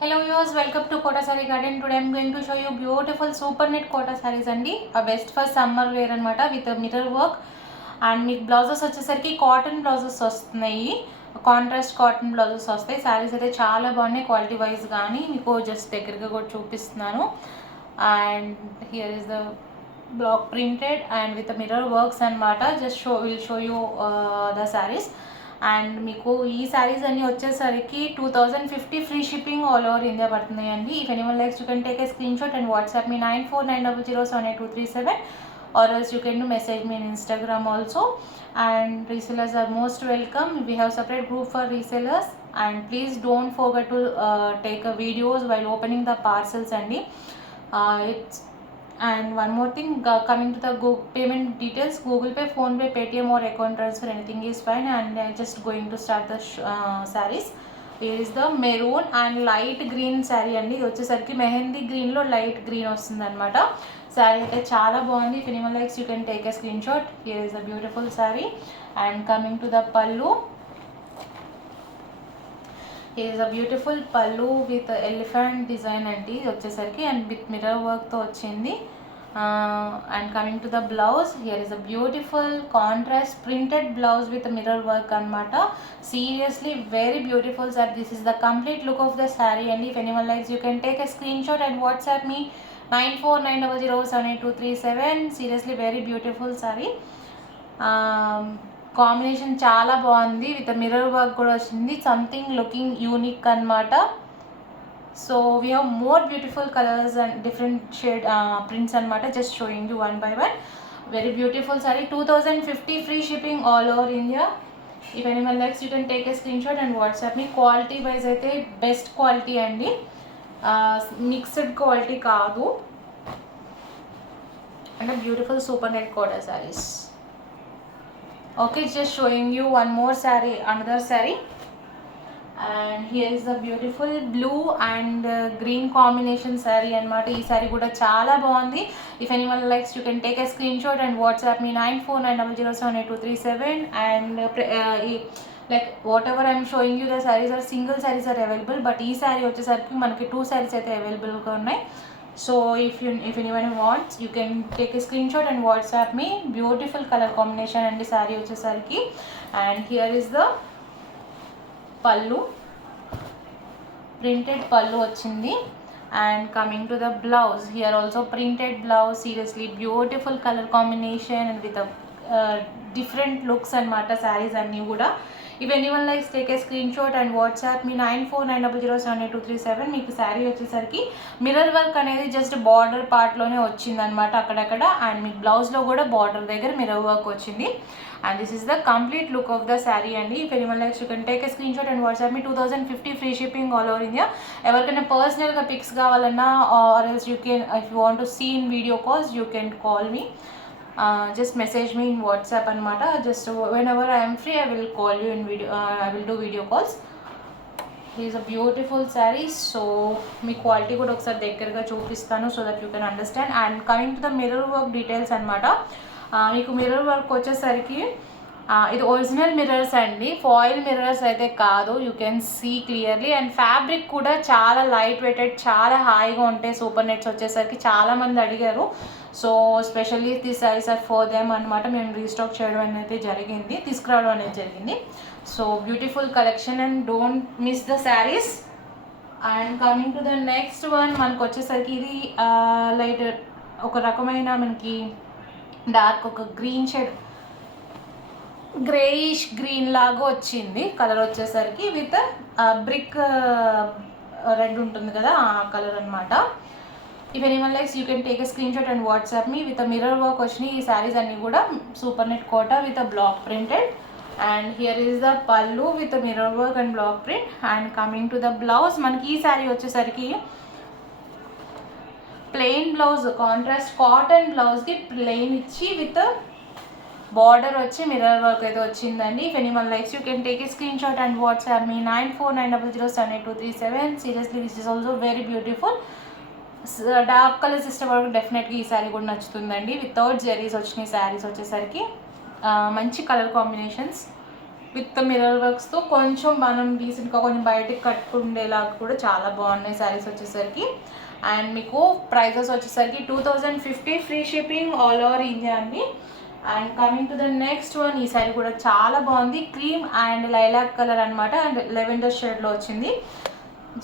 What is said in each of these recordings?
Hello viewers, welcome to Kota Saree Garden. Today I am going to show you beautiful super knit Kota sarees andi. A best for summer wear anamata with a mirror work and మీకు బ్లౌజెస్ వచ్చేసరికి cotton blouses వస్తున్నాయి. Contrast cotton blouses వస్తాయి. సారీస్ అయితే చాలా బాగున్నాయి quality wise కానీ మీకు జస్ట్ దగ్గరగా కూడా చూపిస్తున్నాను. And here is the block printed and with mirror works అనమాట. Just will show you the saris. And మీకు ఈ శారీస్ అన్నీ వచ్చేసరికి 2050 free shipping all over India పడుతున్నాయి అండి. If anyone likes you can take a screenshot and WhatsApp me 9490078237 or else you can do message me in Instagram also. And resellers are most welcome. We have separate group for resellers and please don't forget to take a videos while opening the parcels andy. It's and one more thing, coming to the payment details, Google Pay, Phone Pay, Paytm or account transfer, anything is fine. And I'm just going to start the sarees. Here is the maroon and light green saree అండి. ఇది వచ్చేసరికి మెహందీ గ్రీన్లో light green వస్తుంది అనమాట. శారీ అయితే చాలా బాగుంది. If anyone likes you can take a screen shot. Here is the beautiful sari. And coming to the పల్లు, here is a beautiful pallu with elephant design అండి ఇది వచ్చేసరికి అండ్ విత్ మిర్రర్ వర్క్తో వచ్చింది. And coming to the blouse, here is a beautiful contrast printed blouse with mirror work అనమాట. Seriously very beautiful sir. This is the complete look of the sari అండి. If anyone likes you can take a screenshot and WhatsApp me 9490078237. Seriously very beautiful sari. Combination చాలా బాగుంది. With mirror work కూడా వచ్చింది. Something looking unique అనమాట. So we have more beautiful colours and different shade prints అనమాట. Just showing you one by one. Very beautiful saree. 2050 free shipping all over India. If anyone likes you can take a screenshot and WhatsApp me. Quality wise అయితే best quality అండి, mixed quality కాదు. అంటే beautiful super net Kota sarees. Okay, just showing you one more saree, another saree. And here is the beautiful blue and green combination saree anamata. Ee saree kuda chaala baagundi. If anyone likes, you can take a screenshot and WhatsApp me 9490078237. And like whatever I am showing you, the sarees are single sarees are available, but ee saree vachesariki manaki two sarees aithe available ga unnai. So if anyone wants, you can take a screenshot and WhatsApp me. Beautiful color combination and saree vachesariki. And here is the pallu, printed pallu vachindi. And coming to the blouse, here also printed blouse. Seriously beautiful color combination and with a different looks anamata sarees anni kuda. If anyone likes, take a screenshot and WhatsApp me 9490078237. మీకు శారీ వచ్చేసరికి mirror work అనేది just border పార్ట్లోనే వచ్చింది అనమాట అక్కడక్కడ. And మీకు బ్లౌజ్లో కూడా బార్డర్ దగ్గర మిర్రర్ వర్క్ వచ్చింది. And this is the complete look of the sari అండి. If anyone likes you can take a screenshot and WhatsApp me. 2050 free shipping all over India. ఎవరికైనా పర్సనల్గా పిక్స్ కావాలన్నా or else you can, if you want to see in video calls, you can call me. Just message me in WhatsApp anamata. Just whenever I am free, I will call you in video. I will do video calls. Here is a beautiful saree. So మీ క్వాలిటీ కూడా ఒకసారి దగ్గరగా చూపిస్తాను so that you can understand. And coming to the mirror work details అనమాట. మీకు mirror work వచ్చేసరికి ఇది ఒరిజినల్ మిర్రర్స్ అండి, ఫాయిల్ మిర్రర్స్ అయితే కాదు. You can see clearly. And fabric కూడా చాలా లైట్ వెయిటెడ్, చాలా హాయిగా ఉంటాయి. సూపర్ నెట్స్ వచ్చేసరికి చాలామంది అడిగారు. So specially this sarees are for them అనమాట. మేము రీస్టాక్ చేయడం అనేది జరిగింది, తీసుకురావడం అనేది జరిగింది. So beautiful collection and don't miss the sarees. And coming to the next one, మనకు వచ్చేసరికి ఇది లైట్ ఒక రకమైన మనకి డార్క్ ఒక గ్రీన్ షేడ్, గ్రేయిష్ గ్రీన్ లాగా వచ్చింది కలర్ వచ్చేసరికి. విత్ బ్రిక్ రెడ్ ఉంటుంది కదా ఆ కలర్ అనమాట. If anyone likes, you can take a screenshot and WhatsApp me. With mirror work వచ్చినాయి ఈ శారీస్ అన్నీ కూడా. Super net Kota with block printed. And here is the pallu with mirror work and block print. And coming to the blouse, మనకి ఈ శారీ వచ్చేసరికి plain blouse, contrast cotton బ్లౌజ్కి plain ఇచ్చి with border వచ్చి మిర్రర్ వర్క్ అయితే వచ్చిందండి. If anyone likes, you can take a screenshot and WhatsApp me 9490078237. Seriously this is also very beautiful. Dark colour system వరకు డెఫినెట్గా ఈ శారీ కూడా నచ్చుతుందండి. వితౌట్ జెరీస్ వచ్చినాయి శారీస్ వచ్చేసరికి. మంచి కలర్ కాంబినేషన్స్ విత్ మిర్రర్ వర్క్స్తో కొంచెం మనం రీసెంట్గా కొంచెం బయటికి కట్టుకుండేలాగా కూడా చాలా బాగున్నాయి శారీస్ వచ్చేసరికి. అండ్ మీకు ప్రైజెస్ వచ్చేసరికి 2050 free shipping all over India అండి. And coming to the next one, ఈ శారీ కూడా చాలా బాగుంది. క్రీమ్ అండ్ లైలాక్ కలర్ అనమాట, అండ్ లెవెండర్ షేడ్లో వచ్చింది.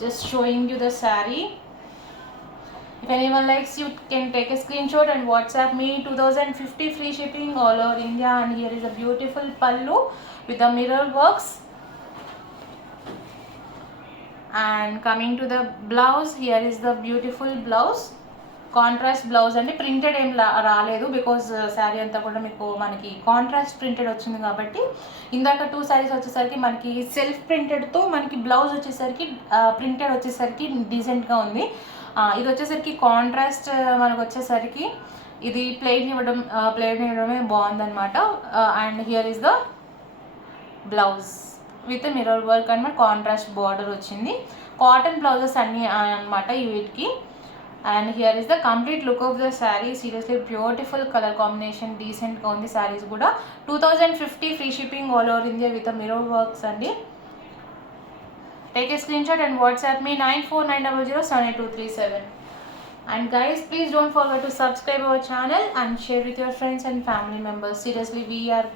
Just showing you the sari. If anyone likes, you can take a screenshot and WhatsApp me. 2050 free shipping all over India. And here is a beautiful pallu with the mirror works. And coming to the blouse, here is the beautiful blouse. Contrast blouse అండి, ప్రింటెడ్ ఏం రాలేదు బికాజ్ శారీ అంతా కూడా మీకు మనకి contrast printed వచ్చింది కాబట్టి. ఇందాక 2 శారీస్ వచ్చేసరికి మనకి సెల్ఫ్ ప్రింటెడ్తో మనకి బ్లౌజ్ వచ్చేసరికి ప్రింటెడ్ వచ్చేసరికి డీసెంట్గా ఉంది. ఇది వచ్చేసరికి కాంట్రాస్ట్ మనకు వచ్చేసరికి ఇది ప్లెయిన్ ఇవ్వడమే బాగుందన్నమాట. And here is the blouse with mirror work అనమాట, కాంట్రాస్ట్ బార్డర్ వచ్చింది. కాటన్ బ్లౌజెస్ అన్నీ అనమాట వీటికి. And here is the complete look of the sari. Seriously beautiful colour combination, డీసెంట్గా ఉంది శారీస్ కూడా. 2050 free shipping all over India with mirror works అండి. Take a screenshot and WhatsApp me 9490078237. And guys, please don't forget to subscribe our channel and share with your friends and family members. Seriously, we are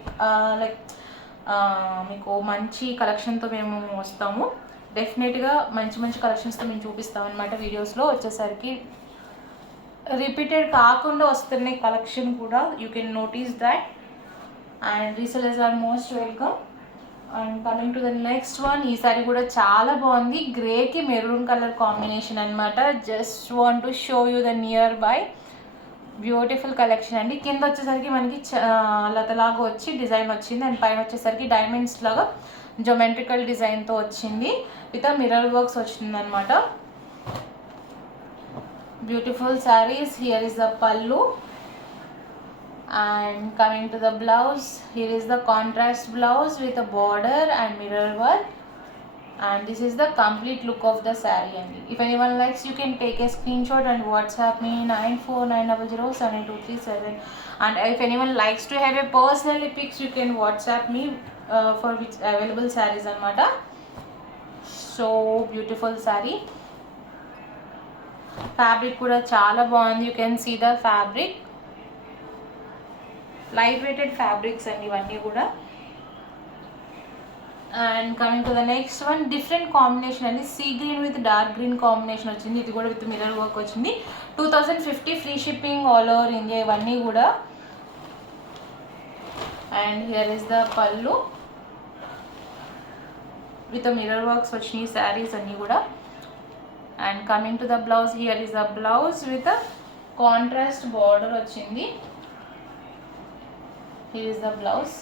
మీకు మంచి కలెక్షన్తో మేము వస్తాము. డెఫినెట్గా మంచి కలెక్షన్స్తో మేము చూపిస్తాం అనమాట. వీడియోస్లో వచ్చేసరికి రిపీటెడ్ కాకుండా వస్తున్నాయి కలెక్షన్ కూడా, you can notice that. And resellers are most welcome. And coming to the next one, ఈ సారీ కూడా చాలా బాగుంది. గ్రేకి మెరూన్ కలర్ కాంబినేషన్ అనమాట. Just want to show you the nearby. Beautiful collection అండి. కింద వచ్చేసరికి మనకి లతలాగా వచ్చి డిజైన్ వచ్చింది, అండ్ పైన వచ్చేసరికి డైమండ్స్ లాగా జోమెట్రికల్ డిజైన్తో వచ్చింది విత్ మిర్రర్ వర్క్స్ వచ్చింది అనమాట. బ్యూటిఫుల్ శారీస్. హియర్ ఇస్ ద పల్లు. And coming to the blouse, here is the contrast blouse with a border and mirror work. And this is the complete look of the saree. And if anyone likes, you can take a screenshot and WhatsApp me 9490078237. And if anyone likes to have a personally pics, you can WhatsApp me for which available sarees anamata. So beautiful saree. Fabric kuda chaala baagundi. You can see the fabric. Light weighted fabrics అండి ఇవన్నీ కూడా. And coming to the next one, different combination అండి. Sea green with dark green combination వచ్చింది. ఇది కూడా with mirror work వచ్చింది. 2050 free shipping all over India ఇవన్నీ కూడా. And here is the pallu with mirror works వచ్చినాయి శారీస్ అన్నీ కూడా. And coming to the blouse, here is the blouse with contrast border వచ్చింది. Here is the blouse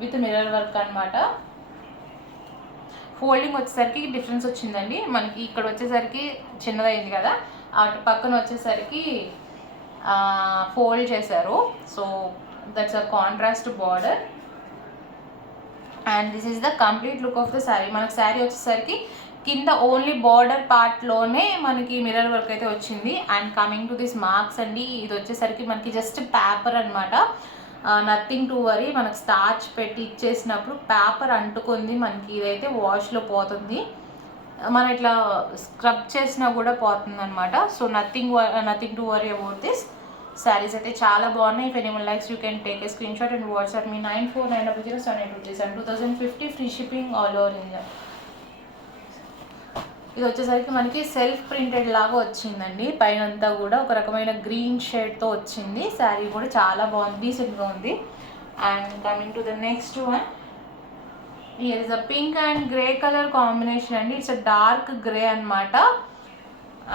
with mirror work అనమాట. ఫోల్డింగ్ వచ్చేసరికి డిఫరెన్స్ వచ్చిందండి. మనకి ఇక్కడ వచ్చేసరికి చిన్నదైంది కదా, అటు పక్కన వచ్చేసరికి ఫోల్డ్ చేశారు. So that's a contrast border. And this is the complete look of the sari. మనకు శారీ వచ్చేసరికి కింద ఓన్లీ బార్డర్ పార్ట్లోనే మనకి మిర్రర్ వర్క్ అయితే వచ్చింది. And coming to this marks అండి, ఇది వచ్చేసరికి మనకి జస్ట్ పేపర్ అనమాట, నథింగ్ టు వరీ. మనకు స్టార్చ్ పెట్టి ఇచ్చేసినప్పుడు పేపర్ అంటుకుంది మనకి. ఇదైతే వాష్లో పోతుంది, మనం ఇట్లా స్క్రబ్ చేసినా కూడా పోతుంది అనమాట. So nothing to worry about this. Saris అయితే చాలా బాగున్నాయి. If anyone likes, you can take A screenshot and WhatsApp me 9490078237. అండ్ 2050 free shipping all over India. ఇది వచ్చేసరికి మనకి సెల్ఫ్ ప్రింటెడ్ లాగా వచ్చిందండి. పైన అంతా కూడా ఒక రకమైన గ్రీన్ షేడ్తో వచ్చింది. శారీ కూడా చాలా బాగుంది, డీసెంట్గా ఉంది. And coming to the next one, here is a pink and grey colour combination అండి. ఇట్స్ అ డార్క్ గ్రే అనమాట.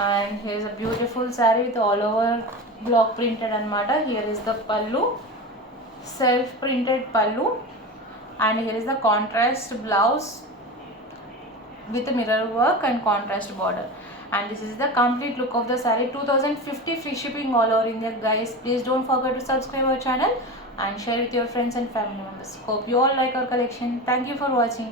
And here is a beautiful sari with all over block printed అనమాట. హియర్ ఇస్ ద పల్లు, self printed పల్లు. And here is the contrast blouse with a mirror work and contrast border. And this is the complete look of the saree. 2050 free shipping all over India. Guys, please don't forget to subscribe our channel and share with your friends and family members. Hope you all like our collection. Thank you for watching.